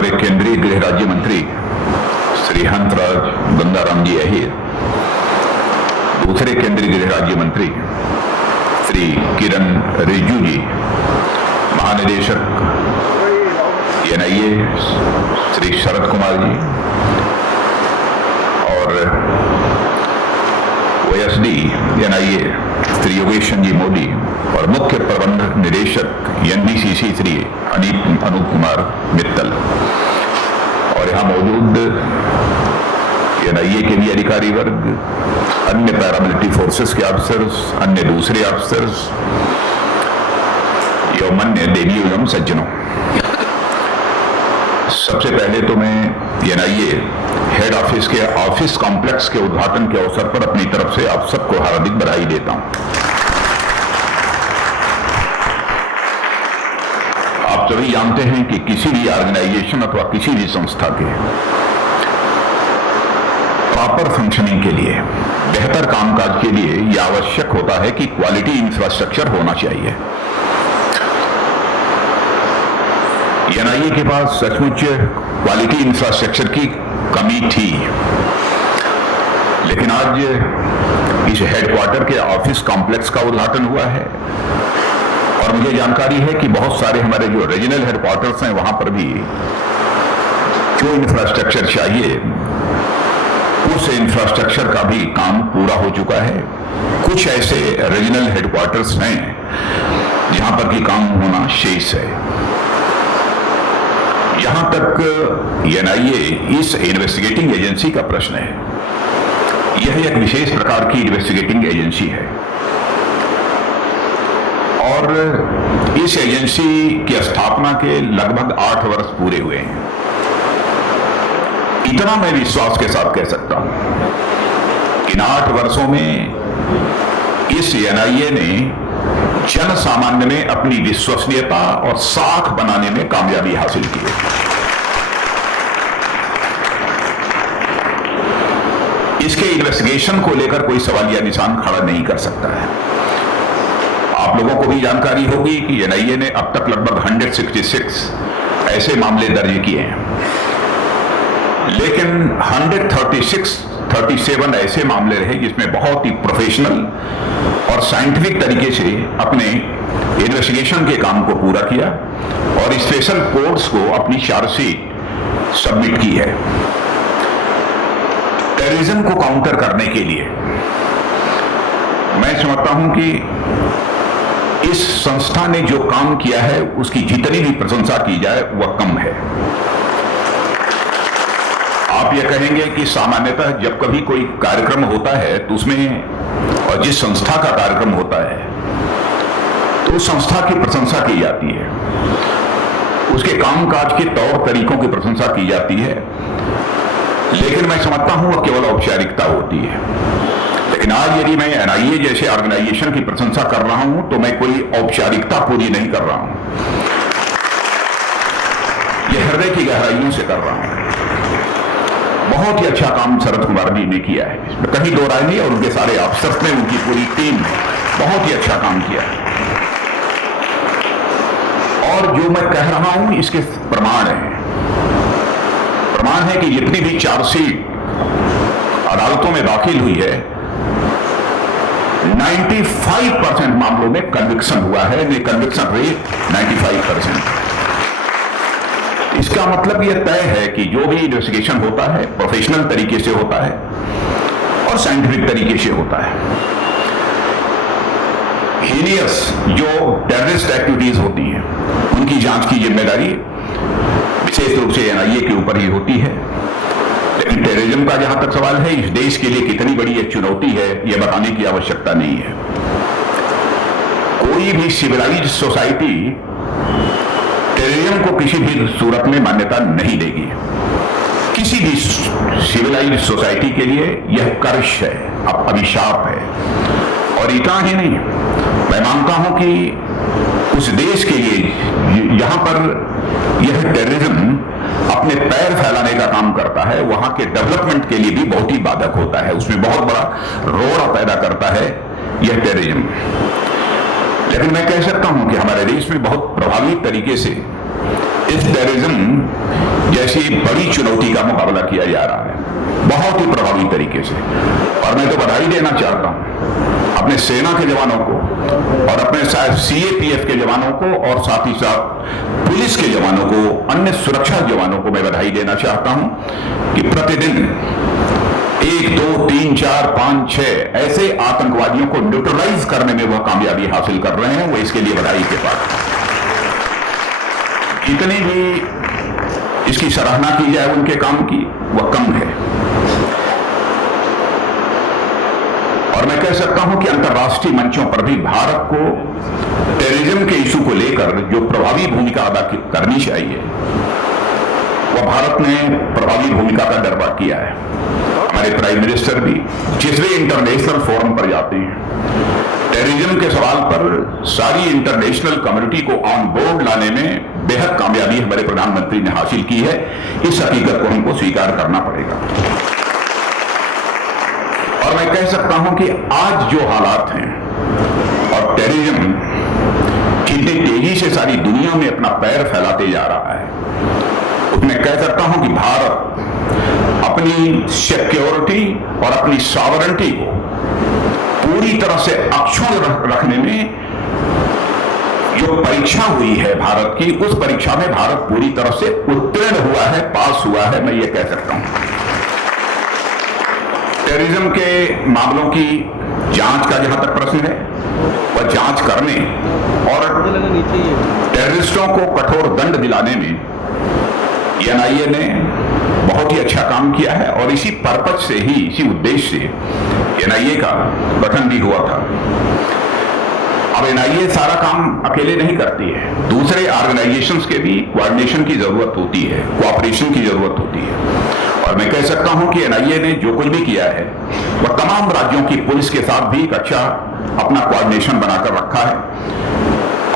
हमारे केंद्रीय गृह राज्य मंत्री श्री हंसराज गंगाराम जी अहीर, दूसरे केंद्रीय गृह राज्य मंत्री श्री किरण रिजिजू जी, महानिदेशक एनआईए श्री शरद कुमार जी और ओएसडी एनआईए श्री योगेश जी मोदी और मुख्य प्रबंधक निदेशक एनबीसीसी श्री अनूप कुमार मित्तल और यहाँ मौजूद एनआईए के भी अधिकारी वर्ग, अन्य पैरामिलिट्री फोर्सेस के अफसर्स, अन्य दूसरे अफसर्स एवं अन्य देवी एवं सज्जनों, सबसे पहले तो मैं एनआईए हेड ऑफिस के ऑफिस कॉम्प्लेक्स के उद्घाटन के अवसर पर अपनी तरफ से आप सबको हार्दिक बधाई देता हूं। आप सभी जानते हैं कि किसी भी ऑर्गेनाइजेशन अथवा किसी भी संस्था के प्रॉपर फंक्शनिंग के लिए, बेहतर कामकाज के लिए यह आवश्यक होता है कि क्वालिटी इंफ्रास्ट्रक्चर होना चाहिए। एनआईए के पास सचमुच क्वालिटी इंफ्रास्ट्रक्चर की कमी थी, लेकिन आज इस हेडक्वार्टर के ऑफिस कॉम्प्लेक्स का उद्घाटन हुआ है और मुझे जानकारी है कि बहुत सारे हमारे जो रीजनल हेडक्वार्टर्स हैं वहां पर भी जो इंफ्रास्ट्रक्चर चाहिए उस इंफ्रास्ट्रक्चर का भी काम पूरा हो चुका है। कुछ ऐसे रीजनल हेडक्वार्टर्स हैं जहां पर कि काम होना शेष है। यहां तक एनआईए इस इन्वेस्टिगेटिंग एजेंसी का प्रश्न है, यह एक विशेष प्रकार की इन्वेस्टिगेटिंग एजेंसी है और इस एजेंसी की स्थापना के लगभग 8 वर्ष पूरे हुए हैं। इतना मैं विश्वास के साथ कह सकता हूं कि इन 8 वर्षों में इस एनआईए ने जन सामान्य में अपनी विश्वसनीयता और साख बनाने में कामयाबी हासिल की है। इसके इन्वेस्टिगेशन को लेकर कोई सवालिया निशान खड़ा नहीं कर सकता है। आप लोगों को भी जानकारी होगी कि एनआईए ने अब तक लगभग 166 ऐसे मामले दर्ज किए हैं, लेकिन 137 ऐसे मामले रहे जिसमें बहुत ही प्रोफेशनल और साइंटिफिक तरीके से अपने इन्वेस्टिगेशन के काम को पूरा किया और स्पेशल कोर्ट्स को अपनी चार्जशीट सबमिट की है। टेररिज्म को काउंटर करने के लिए मैं समझता हूं कि इस संस्था ने जो काम किया है उसकी जितनी भी प्रशंसा की जाए वह कम है। आप ये कहेंगे कि सामान्यतः जब कभी कोई कार्यक्रम होता है तो उसमें, और जिस संस्था का कार्यक्रम होता है तो उस संस्था की प्रशंसा की जाती है, उसके कामकाज के तौर तरीकों की प्रशंसा की जाती है, लेकिन मैं समझता हूं वह केवल औपचारिकता होती है। लेकिन आज यदि मैं एनआईए जैसे ऑर्गेनाइजेशन की प्रशंसा कर रहा हूं तो मैं कोई औपचारिकता पूरी नहीं कर रहा हूं, यह हृदय की गहराइयों से कर रहा हूं। बहुत ही अच्छा काम शरद कुमार जी ने किया है, इसमें कहीं दो राय नहीं, और उनके सारे अफसर्स ने, उनकी पूरी टीम ने बहुत ही अच्छा काम किया है। और जो मैं कह रहा हूं इसके प्रमाण है कि जितनी भी चार्जशीट अदालतों में दाखिल हुई है 95% मामलों में कन्विक्शन हुआ है, कन्विक्शन रेट 95%। इसका मतलब यह तय है कि जो भी इन्वेस्टिगेशन होता है प्रोफेशनल तरीके से होता है और साइंटिफिक तरीके से होता है। हीनियस जो टेररिस्ट एक्टिविटीज होती हैं उनकी जांच की जिम्मेदारी विशेष रूप से एनआईए के ऊपर ही होती है, लेकिन टेररिज्म का जहां तक सवाल है, इस देश के लिए कितनी बड़ी एक चुनौती है यह बताने की आवश्यकता नहीं है। कोई भी सिविलाइज्ड सोसाइटी टेररिज्म को किसी भी सूरत में मान्यता नहीं देगी। किसी भी सिविलाइज्ड सोसाइटी के लिए यह कर्ष है, अभिशाप है। और इतना ही नहीं, मैं मानता हूं कि उस देश के लिए जहां पर यह टेररिज्म अपने पैर फैलाने का काम करता है, वहां के डेवलपमेंट के लिए भी बहुत ही बाधक होता है, उसमें बहुत बड़ा रोड़ा पैदा करता है यह टेररिज्म। लेकिन मैं कह सकता हूं कि हमारे देश में बहुत प्रभावी तरीके से इस टेररिज्म जैसी बड़ी चुनौती का मुकाबला किया जा रहा है बहुत ही प्रभावी तरीके से। और मैं तो बधाई देना चाहता हूं अपने सेना के जवानों को और अपने सीएपीएफ के जवानों को और साथ ही साथ पुलिस के जवानों को, अन्य सुरक्षा जवानों को मैं बधाई देना चाहता हूं कि प्रतिदिन 1, 2, 3, 4, 5, 6 ऐसे आतंकवादियों को न्यूट्रलाइज करने में वह कामयाबी हासिल कर रहे हैं। वो इसके लिए बधाई के पात्र। जितनी भी इसकी सराहना की जाए उनके काम की, वह कम है। और मैं कह सकता हूं कि अंतर्राष्ट्रीय मंचों पर भी भारत को टेररिज्म के इशू को लेकर जो प्रभावी भूमिका अदा करनी चाहिए, वह भारत ने प्रभावी भूमिका का दरबा किया है। हमारे प्राइम मिनिस्टर भी जिस भी इंटरनेशनल फोरम पर जाते हैं, टेररिज्म के सवाल पर सारी इंटरनेशनल कम्युनिटी को ऑन बोर्ड लाने में बेहद कामयाबी हमारे प्रधानमंत्री ने हासिल की है। इस हकीकत को हमको स्वीकार करना पड़ेगा। और मैं कह सकता हूं कि आज जो हालात हैं और टेररिज्म जितनी तेजी से सारी दुनिया में अपना पैर फैलाते जा रहा है, उसमें कह सकता हूं कि भारत अपनी सिक्योरिटी और अपनी सॉवरेंटी को पूरी तरह से अक्षुण्ण रखने में जो परीक्षा हुई है भारत की, उस परीक्षा में भारत पूरी तरह से उत्तीर्ण हुआ है, पास हुआ है, मैं ये कह सकता हूं। टेररिज्म के मामलों की जांच का जहां तक प्रश्न है, वह जांच करने और टेररिस्टों को कठोर दंड दिलाने में एनआईए ने बहुत ही अच्छा काम किया है। और इसी पर्पज से ही, इसी उद्देश्य से एनआईए का गठन भी हुआ था। अब एनआईए सारा काम अकेले नहीं करती है, दूसरे ऑर्गेनाइजेशंस के भी कोऑर्डिनेशन की जरूरत होती है, कोऑपरेशन की जरूरत होती है। और मैं कह सकता हूं कि एनआईए ने जो कुछ भी किया है, वह तमाम राज्यों की पुलिस के साथ भी एक अच्छा अपना कोऑर्डिनेशन बनाकर रखा है।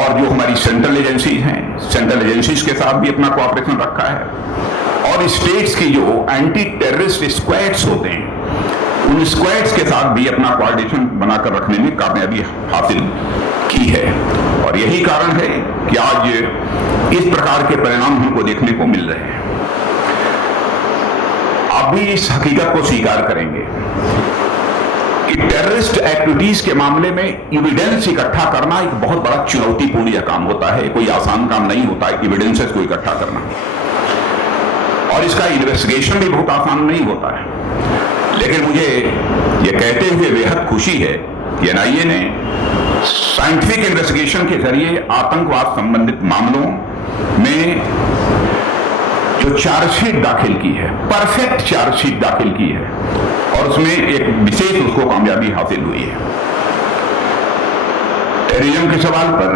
और जो हमारी सेंट्रल एजेंसीज हैं, सेंट्रल एजेंसीज के साथ भी अपना कोऑपरेशन रखा है। और स्टेट्स की जो एंटी टेररिस्ट स्क्वाड्स होते हैं, उन स्क्वाड्स के साथ भी अपना कोऑर्डिनेशन बनाकर रखने में कामयाबी हासिल की है। और यही कारण है कि आज इस प्रकार के परिणाम हमको देखने को मिल रहे हैं। आप भी इस हकीकत को स्वीकार करेंगे कि टेररिस्ट एक्टिविटीज के मामले में एविडेंस इकट्ठा करना एक बहुत बड़ा चुनौतीपूर्ण काम होता है। कोई आसान काम नहीं होता है एविडेंसेस को इकट्ठा करना, और इसका इन्वेस्टिगेशन भी बहुत आसान नहीं होता है। लेकिन मुझे यह कहते हुए बेहद खुशी है कि एनआईए ने साइंटिफिक इन्वेस्टिगेशन के जरिए आतंकवाद संबंधित मामलों में जो चार्जशीट दाखिल की है, परफेक्ट चार्जशीट दाखिल की है, और उसमें एक विशेष उसको कामयाबी हासिल हुई है। टेररिज्म के सवाल पर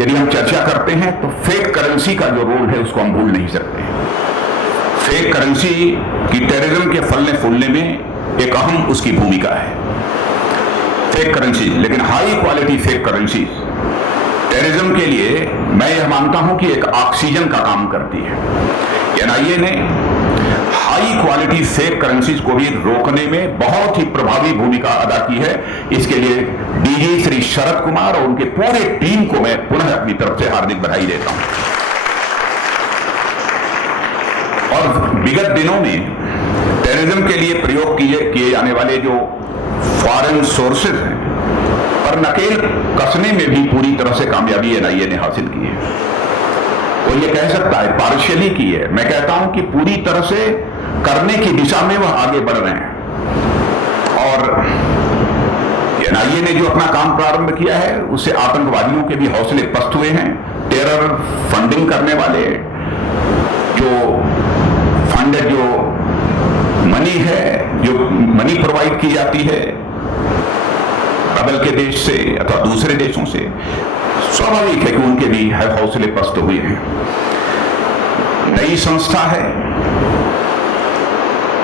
यदि हम चर्चा करते हैं तो फेक करेंसी का जो रोल है उसको हम भूल नहीं सकते। फेक करेंसी की टेररिज्म के फलने फूलने में एक अहम उसकी भूमिका है। फेक करेंसी, लेकिन high quality fake currency terrorism के लिए मैं यह मानता हूं कि एक ऑक्सीजन का काम करती है। एनआईए ने हाई क्वालिटी फेक करेंसीज को भी रोकने में बहुत ही प्रभावी भूमिका अदा की है। इसके लिए डीजी श्री शरद कुमार और उनके पूरे टीम को मैं पुनः अपनी तरफ से हार्दिक बधाई देता हूं। और विगत दिनों में टेररिज्म के लिए प्रयोग किए जाने वाले जो फॉरेन सोर्सेज हैं, पर नकेल कसने में भी पूरी तरह से कामयाबी एनआईए ने हासिल की है। वो ये कह सकता है पार्शियली की है, मैं कहता हूं कि पूरी तरह से करने की दिशा में वह आगे बढ़ रहे हैं। और एनआईए ने जो अपना काम प्रारंभ किया है, उससे आतंकवादियों के भी हौसले पस्त हुए हैं। टेरर फंडिंग करने वाले जो फंडेड जो मनी है, जो मनी प्रोवाइड की जाती है बगल के देश से अथवा दूसरे देशों से, स्वाभाविक है कि उनके भी हौसले पस्त हुए हैं। नई संस्था है,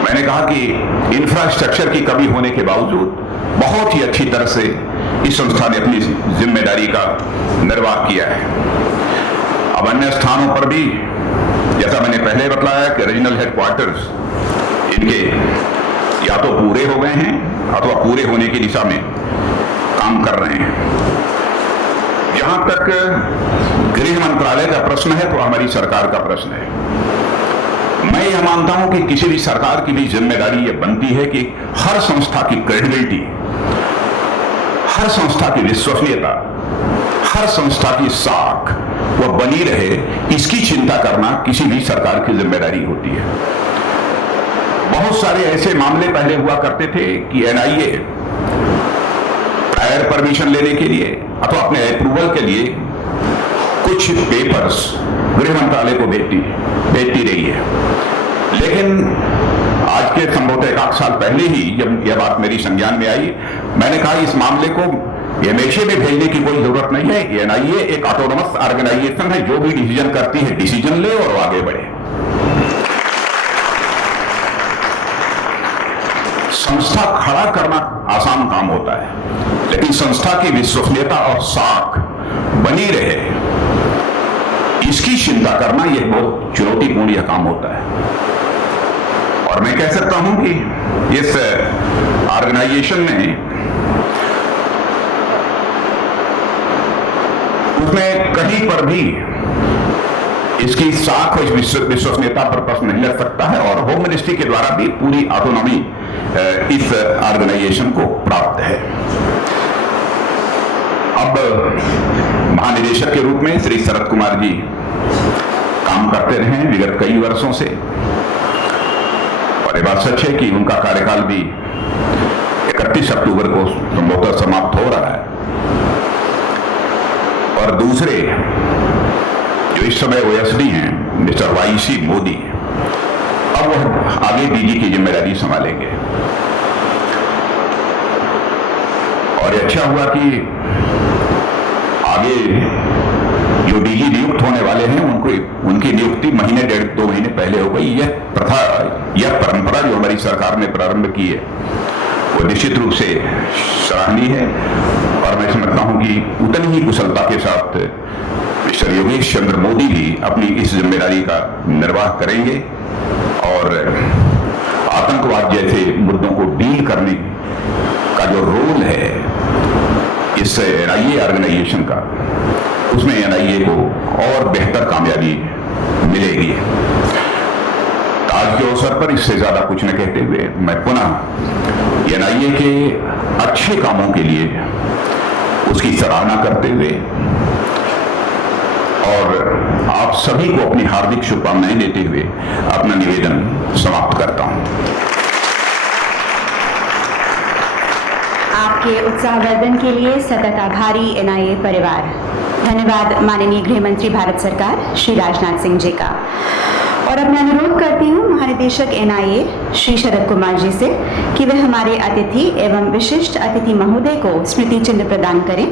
मैंने कहा कि इंफ्रास्ट्रक्चर की कमी होने के बावजूद बहुत ही अच्छी तरह से इस संस्था ने अपनी जिम्मेदारी का निर्वाह किया है। अब अन्य स्थानों पर भी, जैसा मैंने पहले बताया कि रीजनल हेडक्वार्टर्स इनके या तो पूरे हो गए हैं अथवा पूरे होने की दिशा में काम कर रहे हैं। जहां तक गृह मंत्रालय का प्रश्न है तो हमारी सरकार का प्रश्न है। मैं यह मानता हूं कि किसी भी सरकार की भी जिम्मेदारी यह बनती है कि हर संस्था की क्रेडिबिलिटी, हर संस्था की विश्वसनीयता, हर संस्था की साख वह बनी रहे, इसकी चिंता करना किसी भी सरकार की जिम्मेदारी होती है। बहुत सारे ऐसे मामले पहले हुआ करते थे कि एनआईए प्रायर परमिशन लेने के लिए अथवा अपने अप्रूवल के लिए कुछ पेपर्स गृह मंत्रालय को भेजती रही है, लेकिन आज के संभवतः 1 साल पहले ही जब यह बात मेरी संज्ञान में आई, मैंने कहा इस मामले को एमएचए में भेजने की कोई जरूरत नहीं है। एनआईए एक ऑटोनोमस ऑर्गेनाइजेशन है, जो भी डिसीजन करती है डिसीजन ले और आगे बढ़े। संस्था खड़ा करना आसान काम होता है, लेकिन संस्था की विश्वसनीयता और साख बनी रहे, इसकी चिंता करना यह बहुत चुनौतीपूर्ण यह काम होता है। और मैं कह सकता हूं कि इस ऑर्गेनाइजेशन ने उसमें कहीं पर भी इसकी साख और विश्वसनीयता पर प्रश्न नहीं लग सकता है, और होम मिनिस्ट्री के द्वारा भी पूरी ऑटोनॉमी इस ऑर्गेनाइजेशन को प्राप्त है। अब महानिदेशक के रूप में श्री शरद कुमार जी काम करते रहे हैं विगत कई वर्षों से, और ये बात सच है कि उनका कार्यकाल भी 31 अक्टूबर को संभवतः समाप्त हो रहा है। और दूसरे जो इस समय ओएसडी हैं मिस्टर वाईसी मोदी, अब वह आगे डीजी की जिम्मेदारी संभालेंगे। और ये अच्छा हुआ कि आगे जो डीजी नियुक्त होने वाले हैं उनकी नियुक्ति महीने 1.5-2 महीने पहले हो गई। यह परंपरा जो हमारी सरकार ने प्रारंभ की है वो निश्चित रूप से सराहनीय है, और मैं समझता हूं कि उतनी ही कुशलता के साथ मिस्टर योगेश चंद्र मोदी भी अपनी इस जिम्मेदारी का निर्वाह करेंगे, और आतंकवाद जैसे मुद्दों को डील करने का जो रोल है इस एनआईए ऑर्गेनाइजेशन का, उसमें एनआईए को और बेहतर कामयाबी मिलेगी। आज के अवसर पर इससे ज्यादा कुछ न कहते हुए मैं पुनः एनआईए के अच्छे कामों के लिए उसकी सराहना करते हुए और आप सभी को अपनी हार्दिक शुभकामनाएं देते हुए अपना निवेदन समाप्त करता हूं। आपके उत्साहवर्धन के लिए सतत आभारी एनआईए परिवार। धन्यवाद माननीय गृह मंत्री भारत सरकार श्री राजनाथ सिंह जी का। और अब मैं अनुरोध करती हूँ महानिदेशक एनआईए श्री शरद कुमार जी से कि वे हमारे अतिथि एवं विशिष्ट अतिथि महोदय को स्मृति चिन्ह प्रदान करें।